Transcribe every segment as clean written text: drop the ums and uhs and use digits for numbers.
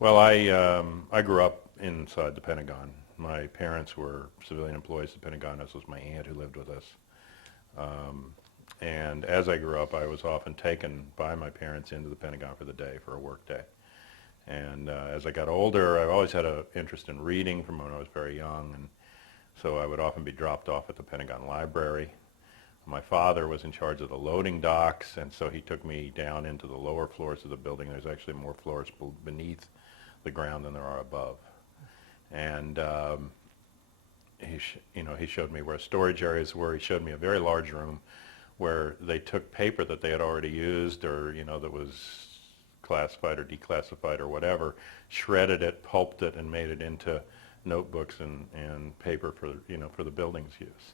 Well, I grew up inside the Pentagon. My parents were civilian employees at the Pentagon, as was my aunt who lived with us. Um, and as I grew up, I was often taken by my parents into the Pentagon for the day, for a work day. And as I got older, I always had an interest in reading from when I was very young, and so I would often be dropped off at the Pentagon Library. My father was in charge of the loading docks, and so he took me down into the lower floors of the building. There's actually more floors beneath the ground than there are above. And he showed me where storage areas were. He showed me a very large room where they took paper that they had already used, or that was classified or declassified or whatever, shredded it, pulped it, and made it into notebooks and paper for the building's use.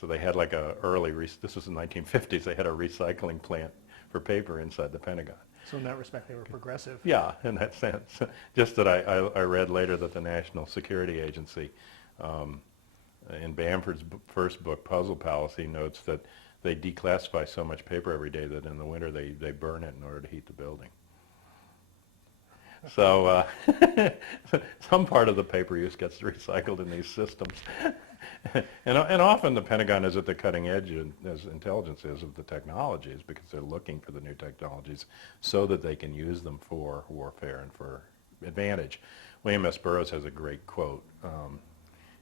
So they had like this was in the 1950s, they had a recycling plant for paper inside the Pentagon. So in that respect, they were progressive. Yeah, in that sense. Just that I read later that the National Security Agency, in Bamford's first book, Puzzle Palace, he notes that they declassify so much paper every day that in the winter they burn it in order to heat the building. So some part of the paper use gets recycled in these systems. and often the Pentagon is at the cutting edge, as intelligence is, of the technologies, because they're looking for the new technologies so that they can use them for warfare and for advantage. William S. Burroughs has a great quote.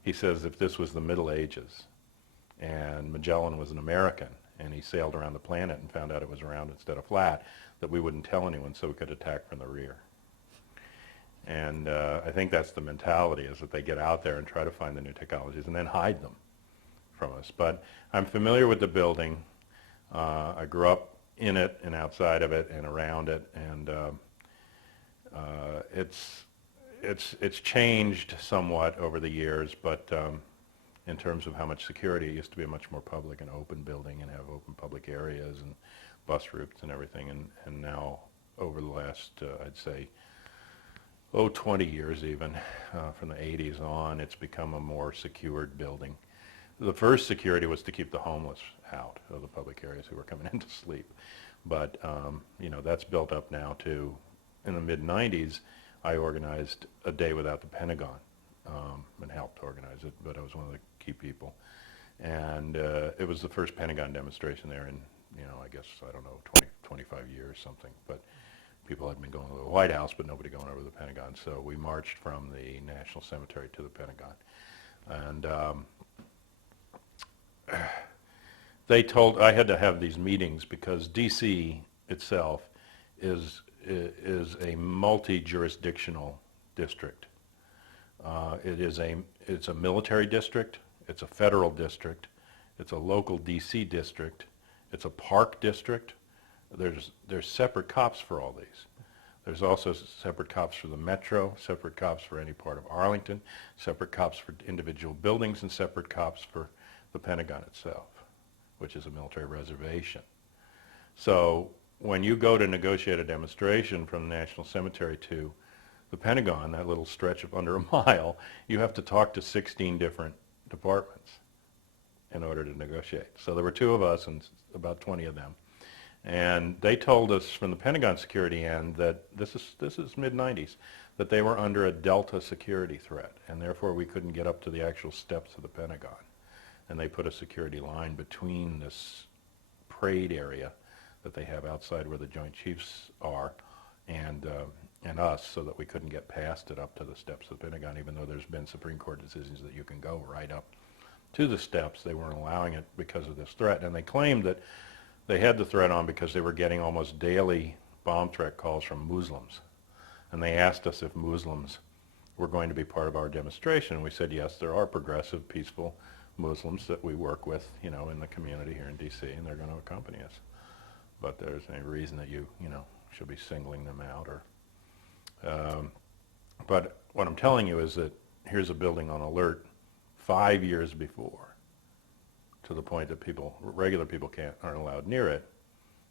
He says, if this was the Middle Ages and Magellan was an American and he sailed around the planet and found out it was round instead of flat, that we wouldn't tell anyone so we could attack from the rear. And I think that's the mentality, is that they get out there and try to find the new technologies and then hide them from us. But I'm familiar with the building. I grew up in it and outside of it and around it, and it's changed somewhat over the years, but in terms of how much security, it used to be a much more public and open building and have open public areas and bus routes and everything, and now over the last, I'd say, 20 years even, from the 80s on, it's become a more secured building. The first security was to keep the homeless out of the public areas who were coming in to sleep. But, that's built up now to, in the mid-90s, I organized a day without the Pentagon and helped organize it, but I was one of the key people. And it was the first Pentagon demonstration there in, I guess, 25 years, something. But people had been going to the White House, but nobody going over the Pentagon. So we marched from the National Cemetery to the Pentagon. And I had to have these meetings because D.C. itself is a multi-jurisdictional district. It's a military district, it's a federal district, it's a local D.C. district, it's a park district. There's separate cops for all these. There's also separate cops for the metro, separate cops for any part of Arlington, separate cops for individual buildings, and separate cops for the Pentagon itself, which is a military reservation. So when you go to negotiate a demonstration from the National Cemetery to the Pentagon, that little stretch of under a mile, you have to talk to 16 different departments in order to negotiate. So there were two of us and about 20 of them. And they told us from the Pentagon security end that this is mid-90s, that they were under a Delta security threat, and therefore we couldn't get up to the actual steps of the Pentagon. And they put a security line between this parade area that they have outside where the Joint Chiefs are and us, so that we couldn't get past it up to the steps of the Pentagon, even though there's been Supreme Court decisions that you can go right up to the steps. They weren't allowing it because of this threat. And they claimed that they had the threat on because they were getting almost daily bomb threat calls from Muslims. And they asked us if Muslims were going to be part of our demonstration. And we said, yes, there are progressive, peaceful Muslims that we work with, in the community here in D.C., and they're going to accompany us. But there's any reason that you should be singling them out. But what I'm telling you is that here's a building on alert 5 years before, to the point that regular people aren't allowed near it,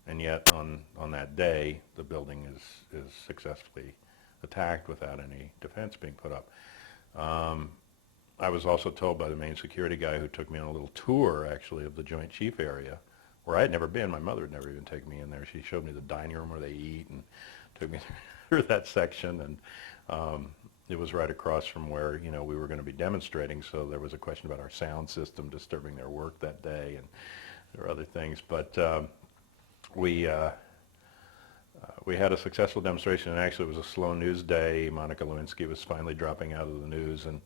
and yet on that day the building is successfully attacked without any defense being put up. I was also told by the main security guy who took me on a little tour, actually, of the Joint Chief area, where I had never been. My mother had never even taken me in there. She showed me the dining room where they eat and took me through that section, and it was right across from where, you know, we were going to be demonstrating, so there was a question about our sound system disturbing their work that day, and there were other things. But we had a successful demonstration, and actually it was a slow news day. Monica Lewinsky was finally dropping out of the news, and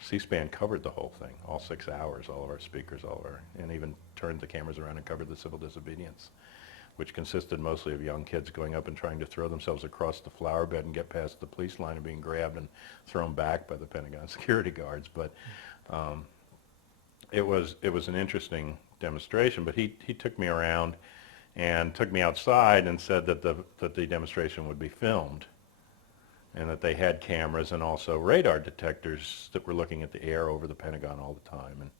C-SPAN covered the whole thing, all 6 hours, all of our speakers, and even turned the cameras around and covered the civil disobedience, which consisted mostly of young kids going up and trying to throw themselves across the flower bed and get past the police line and being grabbed and thrown back by the Pentagon security guards. But it was an interesting demonstration. But he took me around and took me outside and said that the demonstration would be filmed, and that they had cameras and also radar detectors that were looking at the air over the Pentagon all the time. And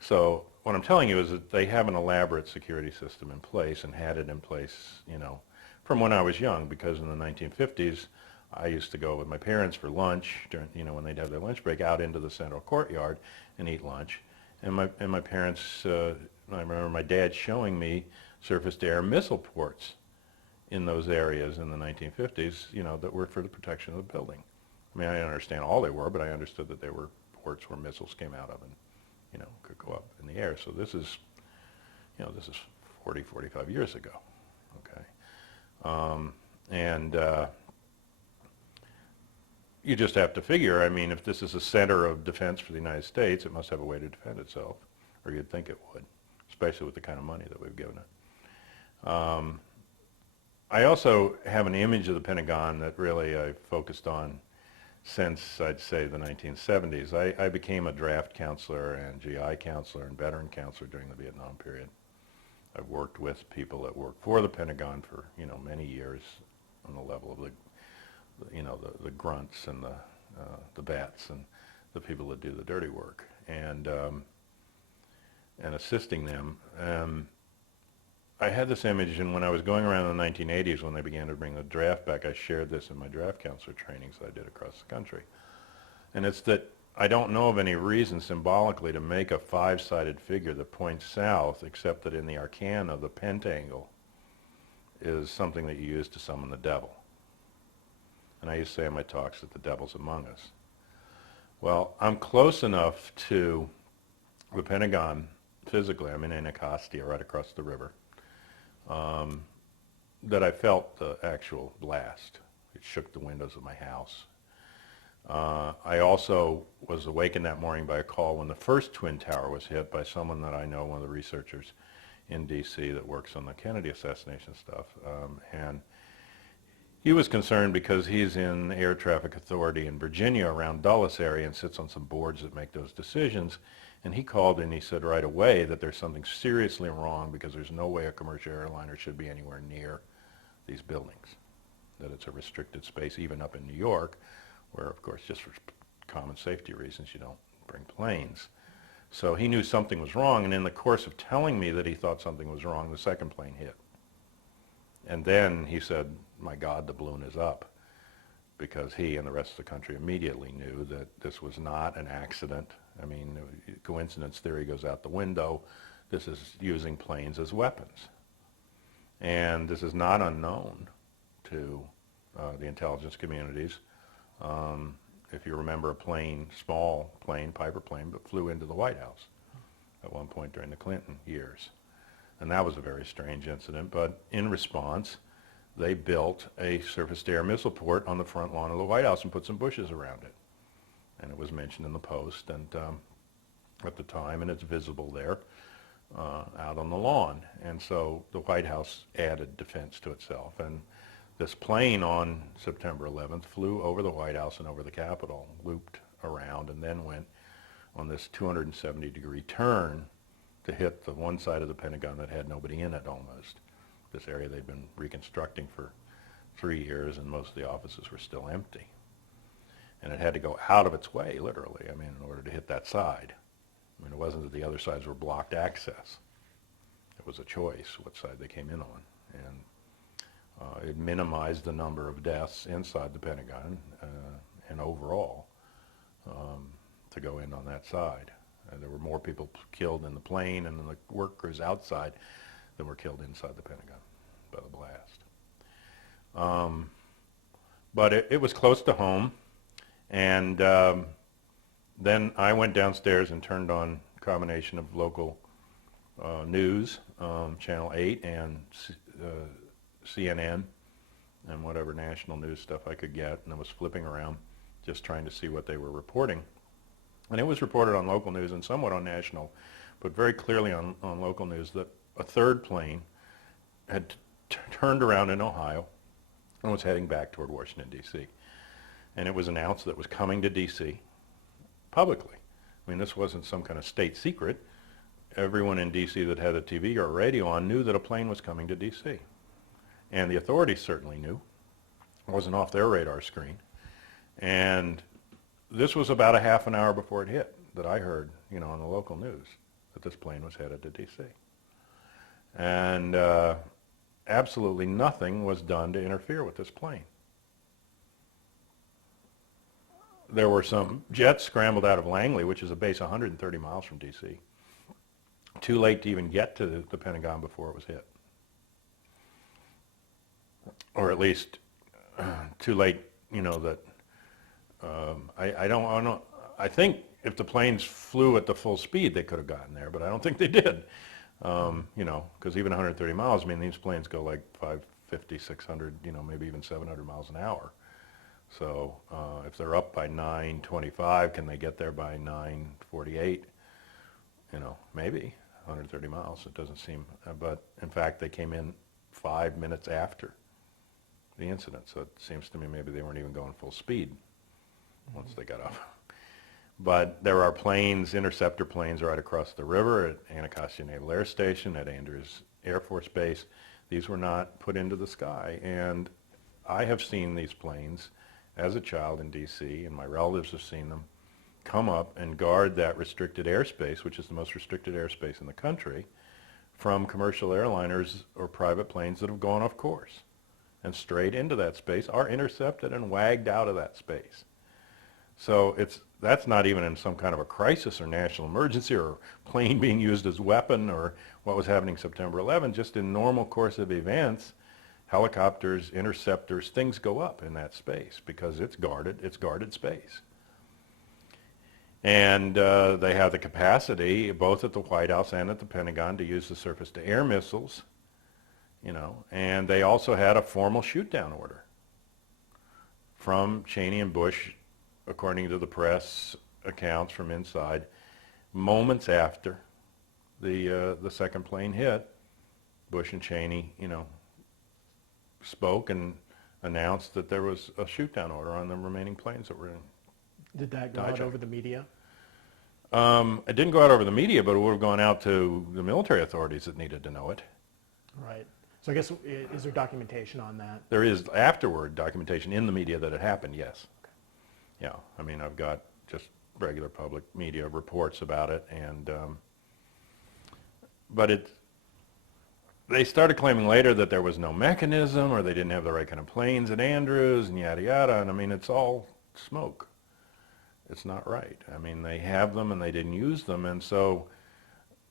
so what I'm telling you is that they have an elaborate security system in place, and had it in place, you know, from when I was young, because in the 1950s, I used to go with my parents for lunch during, you know, when they'd have their lunch break, out into the central courtyard and eat lunch. And my parents, I remember my dad showing me surface-to-air missile ports in those areas in the 1950s, you know, that were for the protection of the building. I mean, I didn't understand all they were, but I understood that they were ports where missiles came out of and, you know, could go up in the air. So this is, you know, this is 40, 45 years ago, okay? You just have to figure, I mean, if this is a center of defense for the United States, it must have a way to defend itself, or you'd think it would, especially with the kind of money that we've given it. I also have an image of the Pentagon that really I've focused on since, I'd say, the 1970s. I became a draft counselor and GI counselor and veteran counselor during the Vietnam period. I've worked with people that work for the Pentagon for, you know, many years on the level of the, you know, the grunts and the bats and the people that do the dirty work, and assisting them. I had this image, and when I was going around in the 1980s, when they began to bring the draft back, I shared this in my draft counselor trainings that I did across the country. And it's that I don't know of any reason symbolically to make a 5-sided figure that points south, except that in the arcana, the pentangle is something that you use to summon the devil. And I used to say in my talks that the devil's among us. Well, I'm close enough to the Pentagon physically. I'm in Anacostia, right across the river. That I felt the actual blast. It shook the windows of my house. I also was awakened that morning by a call when the first Twin Tower was hit by someone that I know, one of the researchers in D.C. that works on the Kennedy assassination stuff. And he was concerned because he's in the Air Traffic Authority in Virginia around Dulles area and sits on some boards that make those decisions. And he called and he said right away that there's something seriously wrong, because there's no way a commercial airliner should be anywhere near these buildings, that it's a restricted space, even up in New York, where, of course, just for common safety reasons, you don't bring planes. So he knew something was wrong, and in the course of telling me that he thought something was wrong, the second plane hit. And then he said, my God, the balloon is up, because he and the rest of the country immediately knew that this was not an accident. I mean, coincidence theory goes out the window. This is using planes as weapons. And this is not unknown to the intelligence communities. If you remember, a plane, small plane, Piper plane, but flew into the White House at one point during the Clinton years. And that was a very strange incident, but in response, they built a surface-to-air missile port on the front lawn of the White House and put some bushes around it. And it was mentioned in the Post and at the time, and it's visible there out on the lawn. And so the White House added defense to itself. And this plane on September 11th flew over the White House and over the Capitol, looped around, and then went on this 270-degree turn to hit the one side of the Pentagon that had nobody in it almost. This area they'd been reconstructing for 3 years, and most of the offices were still empty. And it had to go out of its way, literally, I mean, in order to hit that side. I mean, it wasn't that the other sides were blocked access. It was a choice what side they came in on. And it minimized the number of deaths inside the Pentagon and overall to go in on that side. There were more people killed in the plane and in the workers outside than were killed inside the Pentagon by the blast. But it was close to home, and then I went downstairs and turned on a combination of local news, Channel 8 and CNN, and whatever national news stuff I could get, and I was flipping around just trying to see what they were reporting. And it was reported on local news and somewhat on national, but very clearly on local news that a third plane had turned around in Ohio and was heading back toward Washington, D.C. And it was announced that it was coming to D.C. publicly. I mean, this wasn't some kind of state secret. Everyone in D.C. that had a TV or a radio on knew that a plane was coming to D.C. And the authorities certainly knew. It wasn't off their radar screen. And this was about a half an hour before it hit that I heard, on the local news that this plane was headed to D.C. And absolutely nothing was done to interfere with this plane. There were some jets scrambled out of Langley, which is a base 130 miles from D.C. Too late to even get to the Pentagon before it was hit. Or at least too late, that I think if the planes flew at the full speed, they could have gotten there, but I don't think they did. Because even 130 miles, these planes go like 550, 600, maybe even 700 miles an hour. So if they're up by 9:25, can they get there by 9:48? Maybe 130 miles. It doesn't seem, but in fact, they came in 5 minutes after the incident. So it seems to me maybe they weren't even going full speed once they got up. But there are planes, interceptor planes right across the river at Anacostia Naval Air Station, at Andrews Air Force Base. These were not put into the sky. And I have seen these planes as a child in D.C., and my relatives have seen them come up and guard that restricted airspace, which is the most restricted airspace in the country, from commercial airliners or private planes that have gone off course and strayed into that space, are intercepted and wagged out of that space. So that's not even in some kind of a crisis or national emergency or plane being used as weapon or what was happening September 11. Just in normal course of events, helicopters, interceptors, things go up in that space because it's guarded space. And they have the capacity, both at the White House and at the Pentagon, to use the surface-to-air missiles, and they also had a formal shoot-down order from Cheney and Bush, according to the press accounts from inside, moments after the second plane hit. Bush and Cheney, spoke and announced that there was a shoot-down order on the remaining planes that were in. Did that go out over the media? It didn't go out over the media, but it would have gone out to the military authorities that needed to know it. Right. So I guess, is there documentation on that? There is afterward documentation in the media that it happened, yes. Okay. Yeah, I've got just regular public media reports about it, and but they started claiming later that there was no mechanism or they didn't have the right kind of planes at Andrews and yada yada, and it's all smoke. It's not right. They have them and they didn't use them, and so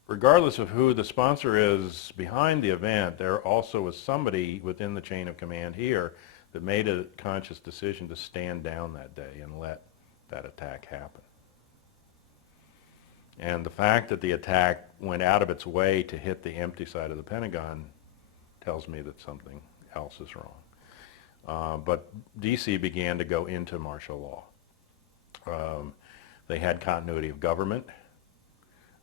regardless of who the sponsor is behind the event, there also was somebody within the chain of command here that made a conscious decision to stand down that day and let that attack happen. And the fact that the attack went out of its way to hit the empty side of the Pentagon tells me that something else is wrong. But D.C. began to go into martial law. They had continuity of government,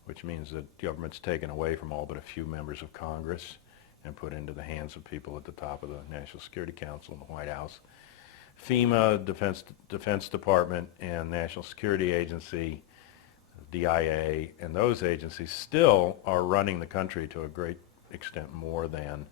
which means that government's taken away from all but a few members of Congress and put into the hands of people at the top of the National Security Council and the White House. FEMA, Defense Department, and National Security Agency, DIA, and those agencies still are running the country to a great extent more than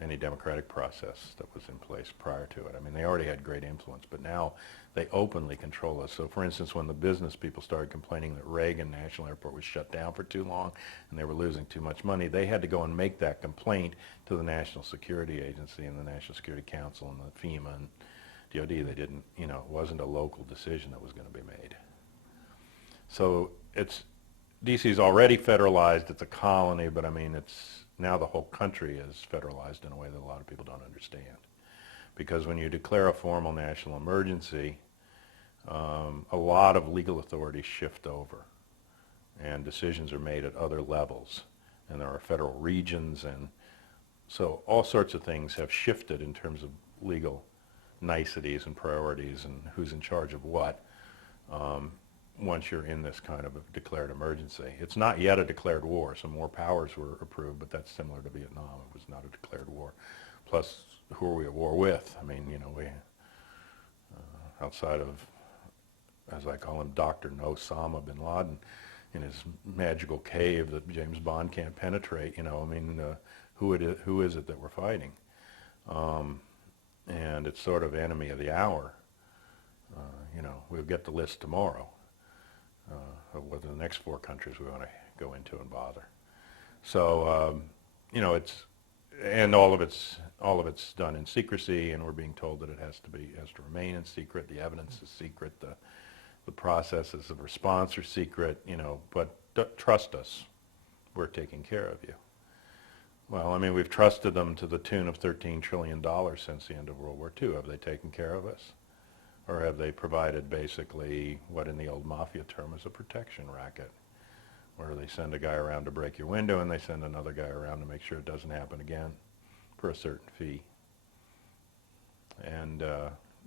any democratic process that was in place prior to it. They already had great influence, but now they openly control us. So for instance, when the business people started complaining that Reagan National Airport was shut down for too long and they were losing too much money, they had to go and make that complaint to the National Security Agency and the National Security Council and the FEMA and DOD. They didn't, it wasn't a local decision that was going to be made. So D.C.'s already federalized. It's a colony, but now the whole country is federalized in a way that a lot of people don't understand. Because when you declare a formal national emergency, a lot of legal authorities shift over, and decisions are made at other levels, and there are federal regions, and so all sorts of things have shifted in terms of legal niceties and priorities and who's in charge of what once you're in this kind of a declared emergency. It's not yet a declared war. Some more powers were approved, but that's similar to Vietnam. It was not a declared war. Plus, who are we at war with? I mean, you know, we outside of, as I call him, Dr. No Osama bin Laden in his magical cave that James Bond can't penetrate, you know, I mean, who is it that we're fighting? And it's sort of enemy of the hour. You know, we'll get the list tomorrow of what the next 4 countries we want to go into and bother. So, you know, and all of it's done in secrecy, and we're being told that it has to remain in secret. The evidence is secret. The processes of response are secret. You know, but trust us, we're taking care of you. Well, I mean, we've trusted them to the tune of $13 trillion since the end of World War II. Have they taken care of us? Or have they provided basically what in the old mafia term is a protection racket, where they send a guy around to break your window and they send another guy around to make sure it doesn't happen again for a certain fee? And,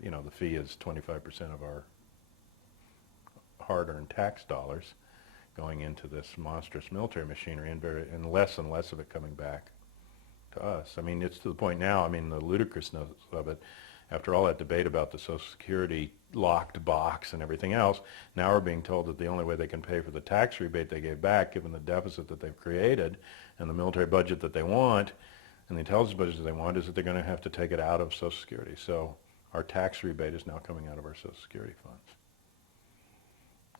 you know, the fee is 25% of our hard-earned tax dollars going into this monstrous military machinery, and less of it coming back to us. I mean, it's to the point now, I mean, the ludicrousness of it, after all that debate about the Social Security locked box and everything else, now we're being told that the only way they can pay for the tax rebate they gave back, given the deficit that they've created and the military budget that they want and the intelligence budget that they want, is that they're going to have to take it out of Social Security. So our tax rebate is now coming out of our Social Security funds.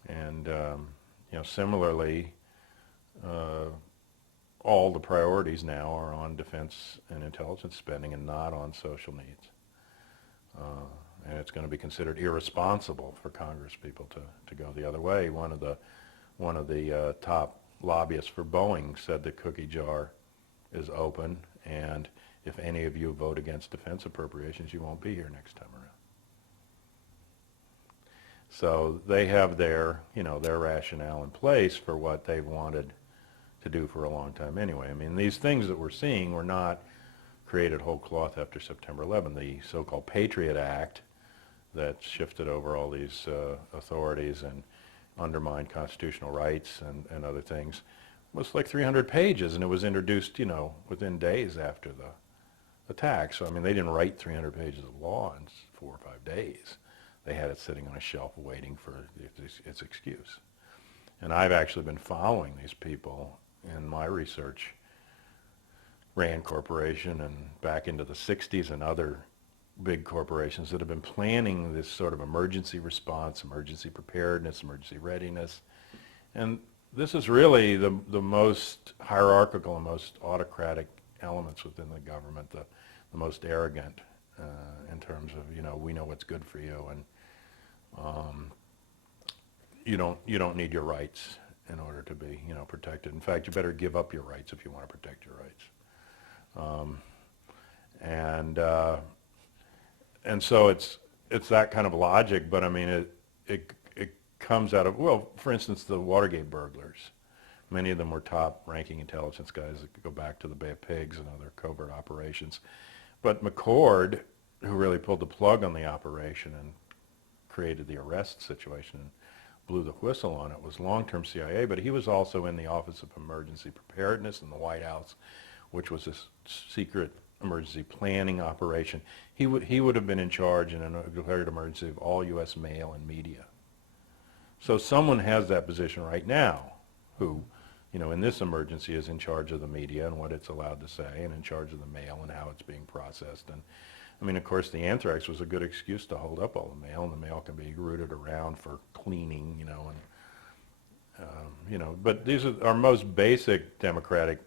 And you know, similarly, all the priorities now are on defense and intelligence spending and not on social needs. And it's going to be considered irresponsible for Congress people to go the other way. One of the top lobbyists for Boeing said the cookie jar is open, and if any of you vote against defense appropriations, you won't be here next time around. So they have their rationale in place for what they've wanted to do for a long time anyway. I mean, these things that we're seeing were not created whole cloth after September 11. The so-called Patriot Act that shifted over all these authorities and undermined constitutional rights and other things was like 300 pages, and it was introduced, you know, within days after the attack. So, I mean, they didn't write 300 pages of law in 4 or 5 days. They had it sitting on a shelf waiting for its excuse. And I've actually been following these people in my research, Rand Corporation and back into the 60s, and other big corporations that have been planning this sort of emergency response, emergency preparedness, emergency readiness. And this is really the most hierarchical and most autocratic elements within the government, the most arrogant in terms of, you know, we know what's good for you, and you don't need your rights in order to be, you know, protected. In fact, you better give up your rights if you want to protect your rights. And so it's that kind of logic, but I mean it comes out of, well, for instance, the Watergate burglars. Many of them were top-ranking intelligence guys that could go back to the Bay of Pigs and other covert operations. But McCord, who really pulled the plug on the operation and created the arrest situation and blew the whistle on it, was long-term CIA, but he was also in the Office of Emergency Preparedness in the White House, which was this secret emergency planning operation. He would have been in charge in a declared emergency of all U.S. mail and media. So someone has that position right now who, you know, in this emergency is in charge of the media and what it's allowed to say, and in charge of the mail and how it's being processed. And I mean, of course, the anthrax was a good excuse to hold up all the mail, and the mail can be routed around for cleaning, you know, and you know. But these are our most basic democratic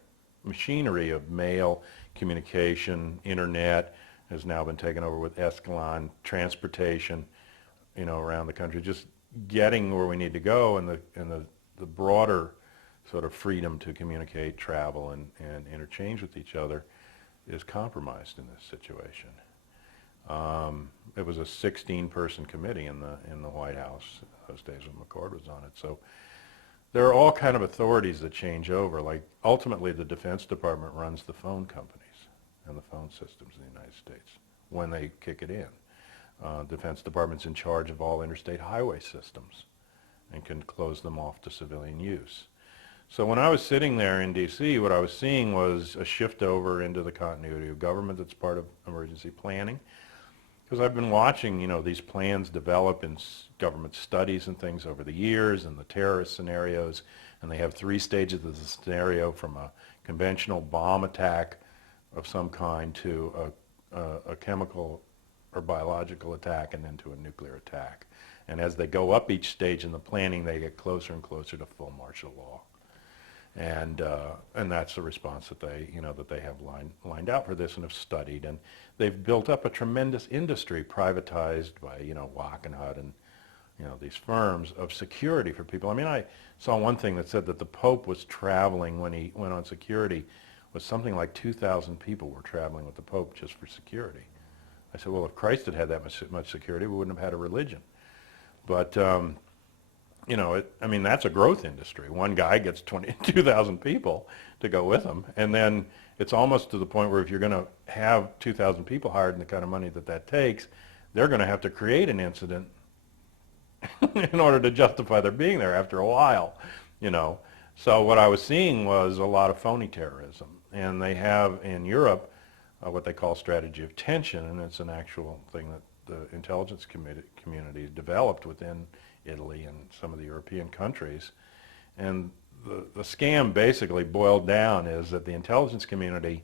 machinery of mail, communication, internet has now been taken over with Escalon, transportation, you know, around the country, just getting where we need to go, and the broader sort of freedom to communicate, travel, and interchange with each other is compromised in this situation. It was a 16-person committee in the White House those days when McCord was on it. So there are all kind of authorities that change over. Like ultimately, the Defense Department runs the phone companies and the phone systems in the United States when they kick it in. Defense Department's in charge of all interstate highway systems and can close them off to civilian use. So when I was sitting there in D.C., what I was seeing was a shift over into the continuity of government that's part of emergency planning. Because I've been watching, these plans develop in government studies and things over the years, and the terrorist scenarios, and they have 3 stages of the scenario, from a conventional bomb attack of some kind to a chemical or biological attack, and then to a nuclear attack. And as they go up each stage in the planning, they get closer and closer to full martial law. And that's the response that they have lined out for this and have studied. And they've built up a tremendous industry privatized by, Wackenhut and, these firms of security for people. I mean, I saw one thing that said that the Pope was traveling when he went on security, was something like 2,000 people were traveling with the Pope just for security. I said, well, if Christ had had that much security, we wouldn't have had a religion. But, that's a growth industry. One guy gets 2,000 people to go with him. And then it's almost to the point where if you're going to have 2,000 people hired and the kind of money that takes, they're going to have to create an incident in order to justify their being there after a while, So what I was seeing was a lot of phony terrorism. And they have in Europe what they call strategy of tension, and it's an actual thing that the intelligence community developed within Italy and some of the European countries. And the scam basically boiled down is that the intelligence community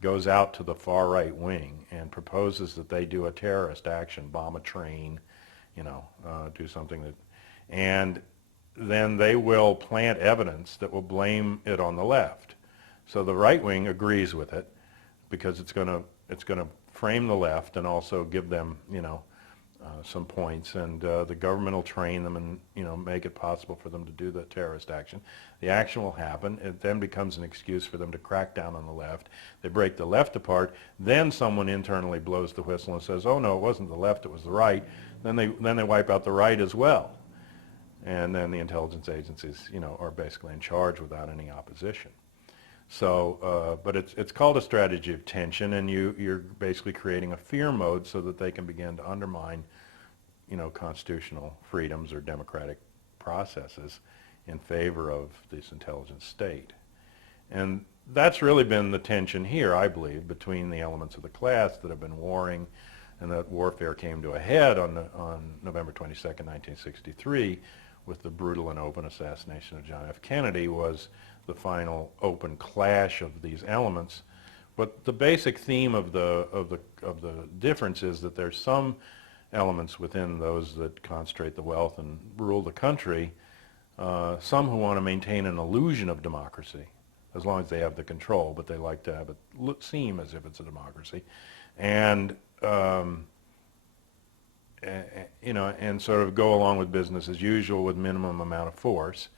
goes out to the far right wing and proposes that they do a terrorist action, bomb a train, do something that, and then they will plant evidence that will blame it on the left. So the right wing agrees with it because it's going to frame the left and also give them, some points, and the government will train them and make it possible for them to do the terrorist action. The action will happen. It then becomes an excuse for them to crack down on the left. They break the left apart. Then someone internally blows the whistle and says, "Oh no, it wasn't the left; it was the right." Then they wipe out the right as well, and then the intelligence agencies, are basically in charge without any opposition. So, but it's called a strategy of tension, and you're basically creating a fear mode so that they can begin to undermine, constitutional freedoms or democratic processes in favor of this intelligence state. And that's really been the tension here, I believe, between the elements of the class that have been warring, and that warfare came to a head on November 22nd, 1963, with the brutal and open assassination of John F. Kennedy, was the final open clash of these elements. But the basic theme of the difference is that there's some elements within those that concentrate the wealth and rule the country, some who want to maintain an illusion of democracy as long as they have the control, but they like to have it seem as if it's a democracy, and and sort of go along with business as usual with minimum amount of force,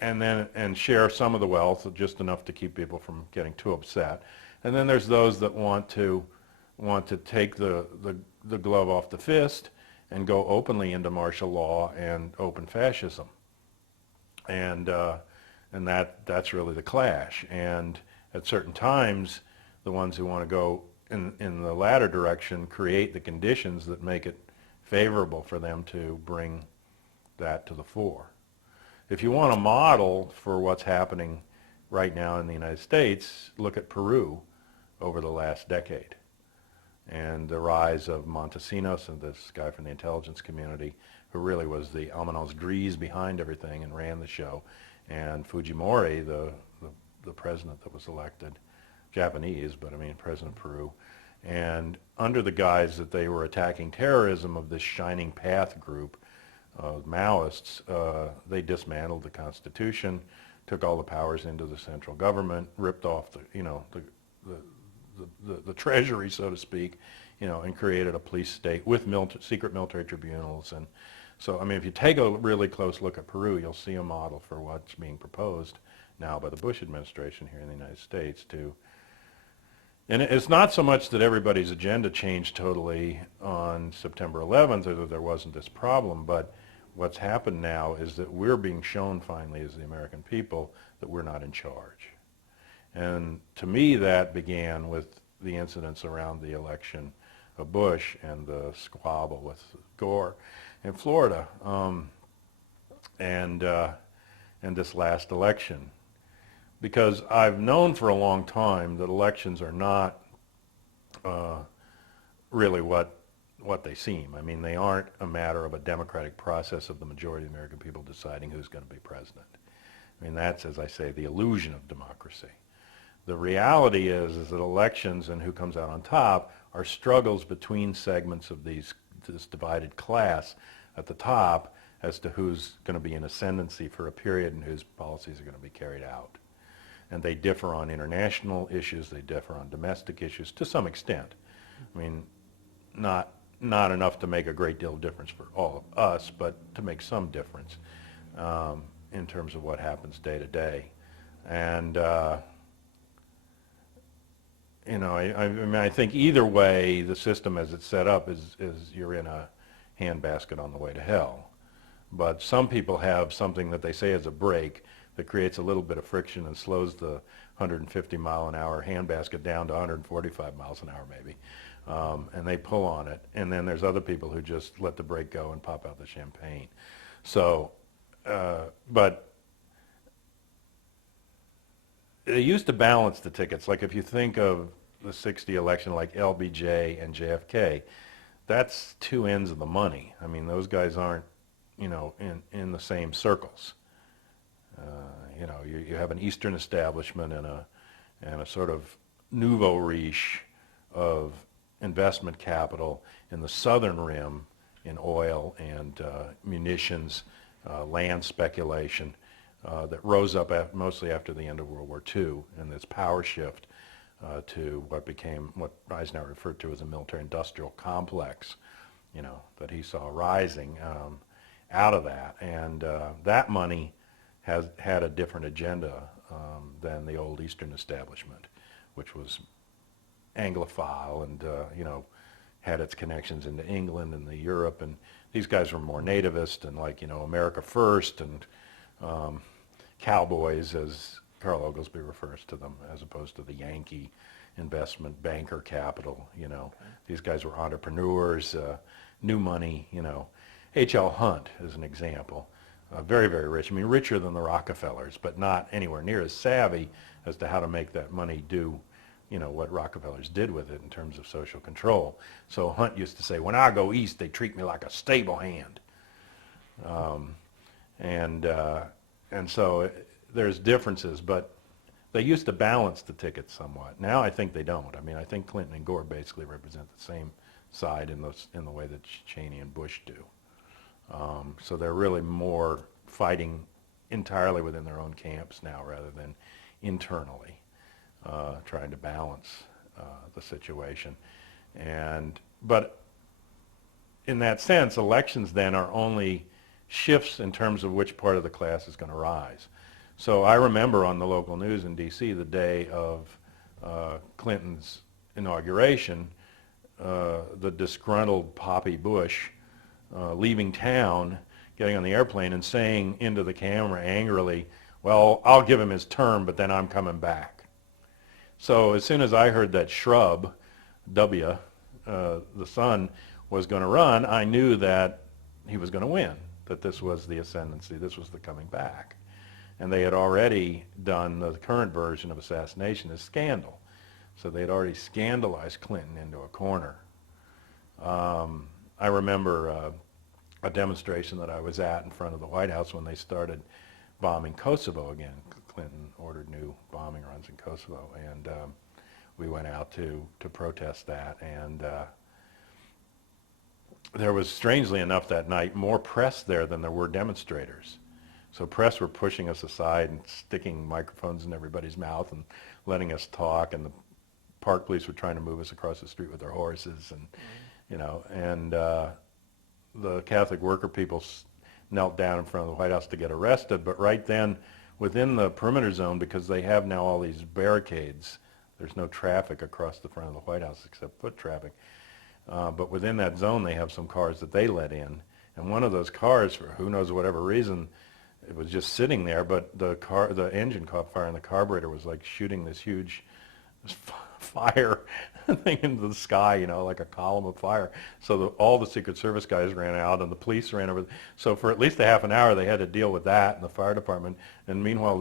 and share some of the wealth, just enough to keep people from getting too upset. And then there's those that want to take the glove off the fist and go openly into martial law and open fascism. And that's really the clash. And at certain times, the ones who want to go in the latter direction create the conditions that make it favorable for them to bring that to the fore. If you want a model for what's happening right now in the United States, look at Peru over the last decade, and the rise of Montesinos, and this guy from the intelligence community who really was the almanos gris behind everything and ran the show, and Fujimori, the president that was elected, Japanese, but President of Peru, and under the guise that they were attacking terrorism of this Shining Path group of Maoists, they dismantled the Constitution, took all the powers into the central government, ripped off the treasury, so to speak, and created a police state with secret military tribunals and So, I mean, if you take a really close look at Peru, you'll see a model for what's being proposed now by the Bush administration here in the United States to, and it's not so much that everybody's agenda changed totally on September 11th or that there wasn't this problem, but what's happened now is that we're being shown finally as the American people that we're not in charge. And to me, that began with the incidents around the election of Bush and the squabble with Gore in Florida, and this last election. Because I've known for a long time that elections are not really what they seem. I mean, they aren't a matter of a democratic process of the majority of the American people deciding who's going to be president. I mean, that's, as I say, the illusion of democracy. The reality is that elections and who comes out on top are struggles between segments of this divided class at the top as to who's going to be in ascendancy for a period and whose policies are going to be carried out. And they differ on international issues, they differ on domestic issues to some extent. I mean, not enough to make a great deal of difference for all of us, but to make some difference in terms of what happens day to day. And you know, I mean, I think either way, the system as it's set up is you're in a handbasket on the way to hell. But some people have something that they say is a brake that creates a little bit of friction and slows the 150-mile-an-hour handbasket down to 145 miles an hour maybe, and they pull on it. And then there's other people who just let the brake go and pop out the champagne. So, but they used to balance the tickets. Like if you think of the 60 election like LBJ and JFK, that's two ends of the money. I mean, those guys aren't, you know, in the same circles. You know, you have an Eastern establishment and a sort of nouveau riche of investment capital in the southern rim in oil and munitions, land speculation that rose up mostly after the end of World War II, and this power shift to what Eisenhower referred to as a military-industrial complex, you know, that he saw rising out of that. And that money has had a different agenda than the old Eastern establishment, which was Anglophile and, you know, had its connections into England and Europe. And these guys were more nativist and like, you know, America first and cowboys, as Carl Oglesby refers to them, as opposed to the Yankee investment banker capital, you know. Okay. These guys were entrepreneurs, new money, you know. H.L. Hunt is an example. Very, very rich. I mean, richer than the Rockefellers, but not anywhere near as savvy as to how to make that money do, you know, what Rockefellers did with it in terms of social control. So Hunt used to say, when I go east, they treat me like a stable hand. And so there's differences, but they used to balance the tickets somewhat. Now I think they don't. I mean, I think Clinton and Gore basically represent the same side in the way that Cheney and Bush do. So they're really more fighting entirely within their own camps now rather than internally trying to balance the situation. But in that sense, elections then are only shifts in terms of which part of the class is going to rise. So I remember on the local news in D.C. the day of Clinton's inauguration, the disgruntled Poppy Bush leaving town, getting on the airplane and saying into the camera angrily, well, I'll give him his term, but then I'm coming back. So as soon as I heard that shrub, W, the son, was going to run, I knew that he was going to win, that this was the ascendancy, this was the coming back. And they had already done the current version of assassination as scandal. So they had already scandalized Clinton into a corner. I remember a demonstration that I was at in front of the White House when they started bombing Kosovo again. Clinton ordered new bombing runs in Kosovo, and we went out to protest that. And there was, strangely enough, that night more press there than there were demonstrators. So press were pushing us aside and sticking microphones in everybody's mouth and letting us talk, and the park police were trying to move us across the street with their horses, and you know, and the Catholic worker people knelt down in front of the White House to get arrested, but right then, within the perimeter zone, because they have now all these barricades, there's no traffic across the front of the White House except foot traffic. But within that zone, they have some cars that they let in. And one of those cars, for who knows whatever reason, it was just sitting there, but the engine caught fire and the carburetor was like shooting this huge fire thing into the sky, you know, like a column of fire. So all the Secret Service guys ran out and the police ran over. So for at least a half an hour, they had to deal with that and the fire department. And meanwhile,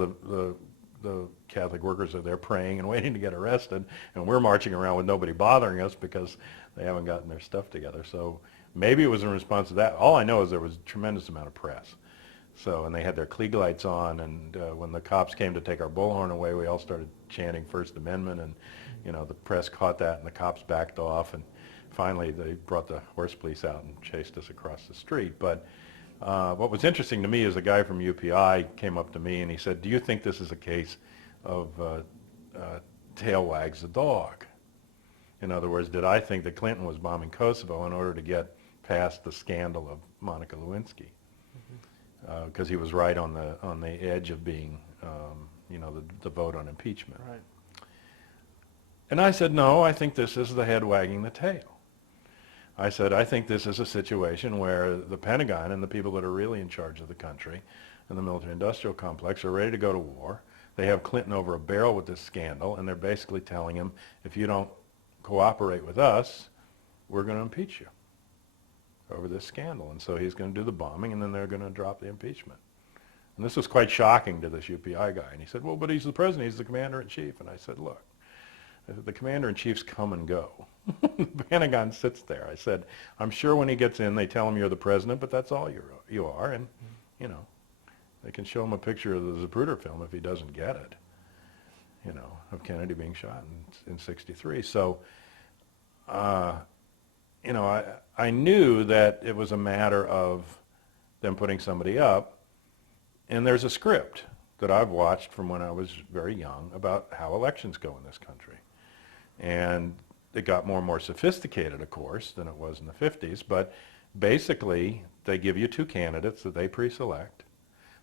the Catholic workers are there praying and waiting to get arrested, and we're marching around with nobody bothering us because they haven't gotten their stuff together. So maybe it was in response to that. All I know is there was a tremendous amount of press. So, and they had their Klieg lights on, and when the cops came to take our bullhorn away, we all started chanting First Amendment, and you know, the press caught that, and the cops backed off, and finally they brought the horse police out and chased us across the street. But what was interesting to me is a guy from UPI came up to me and he said, "Do you think this is a case of tail wags the dog?" In other words, did I think that Clinton was bombing Kosovo in order to get past the scandal of Monica Lewinsky? Because he was right on the edge of being, you know, the vote on impeachment. Right. And I said, no, I think this is the head wagging the tail. I said, I think this is a situation where the Pentagon and the people that are really in charge of the country and the military-industrial complex are ready to go to war. They have Clinton over a barrel with this scandal, and they're basically telling him, if you don't cooperate with us, we're going to impeach you over this scandal. And so he's going to do the bombing, and then they're going to drop the impeachment. And this was quite shocking to this UPI guy. And he said, well, but he's the president, he's the commander-in-chief. And I said, look, the commander-in-chiefs come and go. The Pentagon sits there. I said, I'm sure when he gets in, they tell him you're the president, but that's all you are. And, you know, they can show him a picture of the Zapruder film if he doesn't get it, you know, of Kennedy being shot in 63. So, you know, I knew that it was a matter of them putting somebody up. And there's a script that I've watched from when I was very young about how elections go in this country. And it got more and more sophisticated, of course, than it was in the 50s. But basically, they give you two candidates that they pre-select.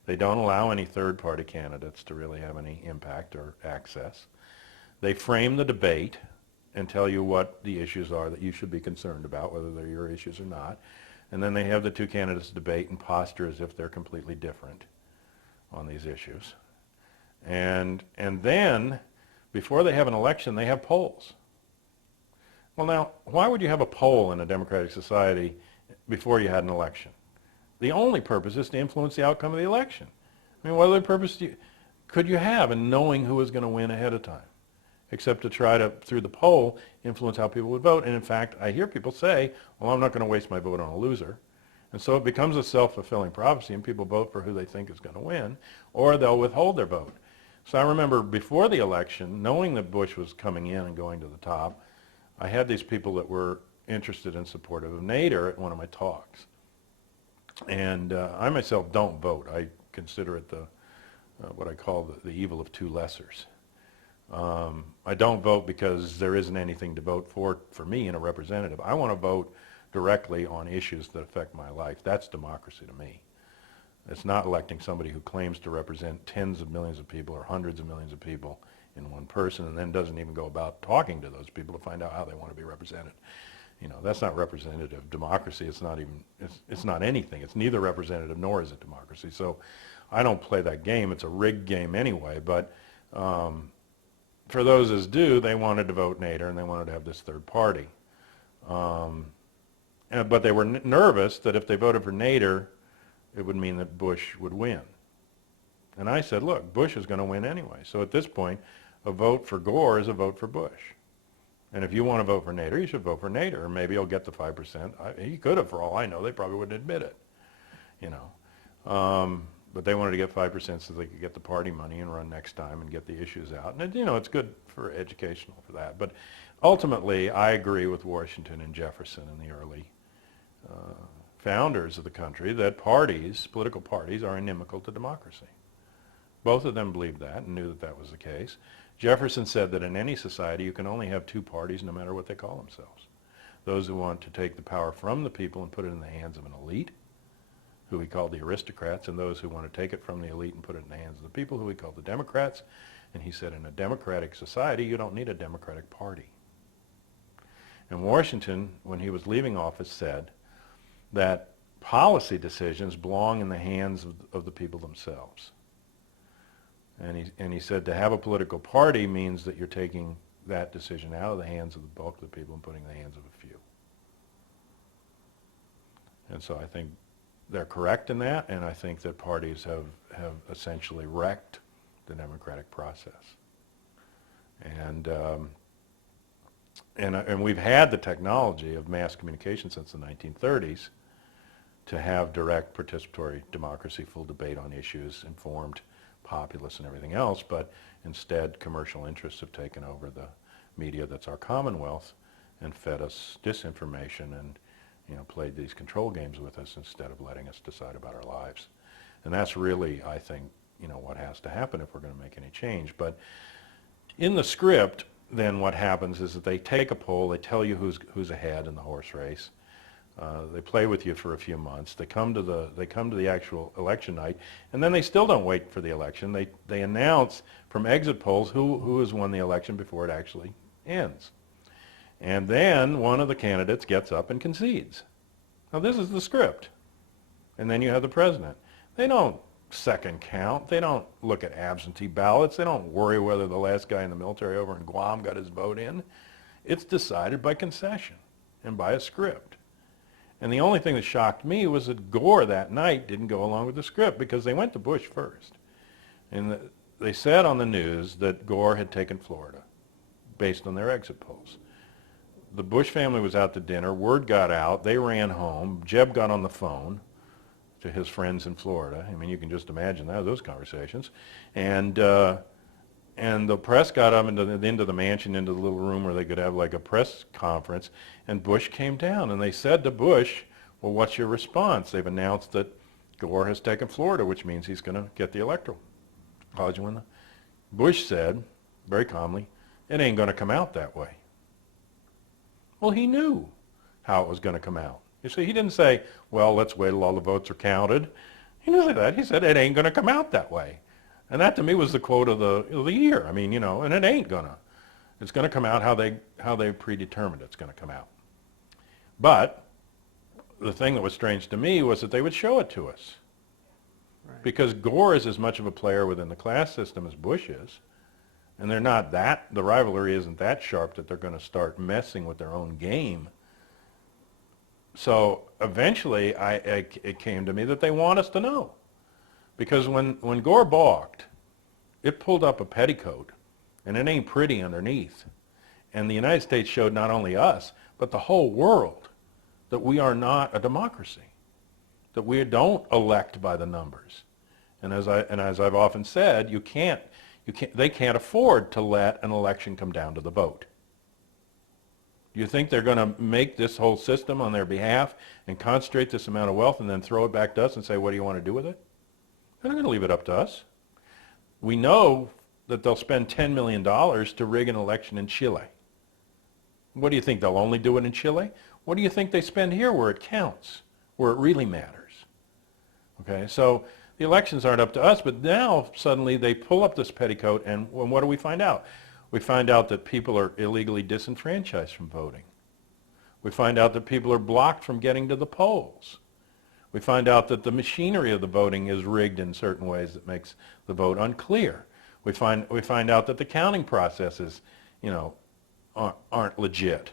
They don't allow any third-party candidates to really have any impact or access. They frame the debate and tell you what the issues are that you should be concerned about, whether they're your issues or not. And then they have the two candidates debate and posture as if they're completely different on these issues. And then, before they have an election, they have polls. Well, now, why would you have a poll in a democratic society before you had an election? The only purpose is to influence the outcome of the election. I mean, what other purpose could you have in knowing who was going to win ahead of time, except to try to, through the poll, influence how people would vote? And in fact, I hear people say, well, I'm not going to waste my vote on a loser. And so it becomes a self-fulfilling prophecy, and people vote for who they think is going to win, or they'll withhold their vote. So I remember before the election, knowing that Bush was coming in and going to the top, I had these people that were interested and supportive of Nader at one of my talks. And I myself don't vote. I consider it what I call the evil of two lessers. I don't vote because there isn't anything to vote for me in a representative. I want to vote directly on issues that affect my life. That's democracy to me. It's not electing somebody who claims to represent tens of millions of people or hundreds of millions of people in one person and then doesn't even go about talking to those people to find out how they want to be represented. You know, that's not representative democracy. It's not even, it's not anything. It's neither representative nor is it democracy. So I don't play that game. It's a rigged game anyway. But for those as do, they wanted to vote Nader and they wanted to have this third party. But they were nervous that if they voted for Nader, it would mean that Bush would win. And I said, look, Bush is going to win anyway. So at this point, a vote for Gore is a vote for Bush. And if you want to vote for Nader, you should vote for Nader. Or maybe he'll get the 5%. He could have, for all I know. They probably wouldn't admit it, you know. But they wanted to get 5% so they could get the party money and run next time and get the issues out. And, you know, it's good for educational for that. But ultimately, I agree with Washington and Jefferson and the early founders of the country that parties, political parties, are inimical to democracy. Both of them believed that and knew that that was the case. Jefferson said that in any society you can only have two parties no matter what they call themselves. those who want to take the power from the people and put it in the hands of an elite, who he called the aristocrats, and those who want to take it from the elite and put it in the hands of the people, who he called the Democrats. And he said, in a democratic society, you don't need a Democratic Party. And Washington, when he was leaving office, said that policy decisions belong in the hands of the people themselves. And he said to have a political party means that you're taking that decision out of the hands of the bulk of the people and putting it in the hands of a few. And so I think they're correct in that, and I think that parties have essentially wrecked the democratic process. And we've had the technology of mass communication since the 1930s to have direct participatory democracy, full debate on issues, informed populace and everything else, but instead commercial interests have taken over the media that's our commonwealth and fed us disinformation and played these control games with us instead of letting us decide about our lives. And that's really, I think, what has to happen if we're going to make any change. But in the script, then what happens is that they take a poll, they tell you who's ahead in the horse race. They play with you for a few months. They come to the actual election night, and then they still don't wait for the election. They announce from exit polls who has won the election before it actually ends. And then one of the candidates gets up and concedes. Now this is the script. And then you have the president. They don't second count. They don't look at absentee ballots. They don't worry whether the last guy in the military over in Guam got his vote in. It's decided by concession and by a script. And the only thing that shocked me was that Gore that night didn't go along with the script, because they went to Bush first. And they said on the news that Gore had taken Florida based on their exit polls. The Bush family was out to dinner. Word got out. They ran home. Jeb got on the phone to his friends in Florida. I mean, you can just imagine those conversations. And the press got up into the mansion, into the little room where they could have like a press conference, and Bush came down. And they said to Bush, well, what's your response? They've announced that Gore has taken Florida, which means he's going to get the electoral college win. Bush said, very calmly, it ain't going to come out that way. Well, he knew how it was going to come out. You see, he didn't say, well, let's wait till all the votes are counted. He didn't say that. He said, it ain't going to come out that way. And that to me was the quote of the year. I mean, and it ain't going to. It's going to come out how they predetermined it's going to come out. But the thing that was strange to me was that they would show it to us. Right. Because Gore is as much of a player within the class system as Bush is. And the rivalry isn't that sharp that they're going to start messing with their own game. So eventually it came to me that they want us to know. Because when Gore balked, it pulled up a petticoat, and it ain't pretty underneath. And the United States showed not only us, but the whole world, that we are not a democracy, that we don't elect by the numbers. And as I've often said, they can't afford to let an election come down to the vote. Do you think they're going to make this whole system on their behalf and concentrate this amount of wealth and then throw it back to us and say, what do you want to do with it? They're not going to leave it up to us. We know that they'll spend $10 million to rig an election in Chile. What do you think? They'll only do it in Chile? What do you think they spend here where it counts, where it really matters? Okay, so the elections aren't up to us, but now suddenly they pull up this petticoat, and what do we find out? We find out that people are illegally disenfranchised from voting. We find out that people are blocked from getting to the polls. We find out that the machinery of the voting is rigged in certain ways that makes the vote unclear. We find out that the counting processes, aren't legit.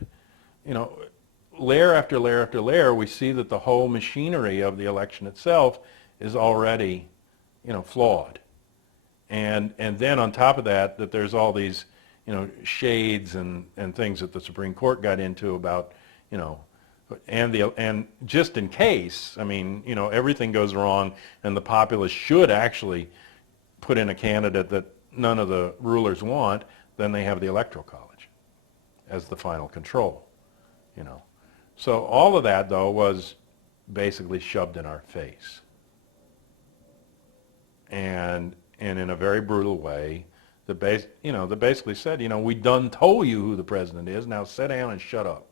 Layer after layer after layer, we see that the whole machinery of the election itself is already, flawed. And then on top of that there's all these, shades and things that the Supreme Court got into about, and just in case, everything goes wrong and the populace should actually put in a candidate that none of the rulers want, then they have the Electoral College as the final control, So all of that, though, was basically shoved in our face. And in a very brutal way, that basically said, we done told you who the president is, now sit down and shut up.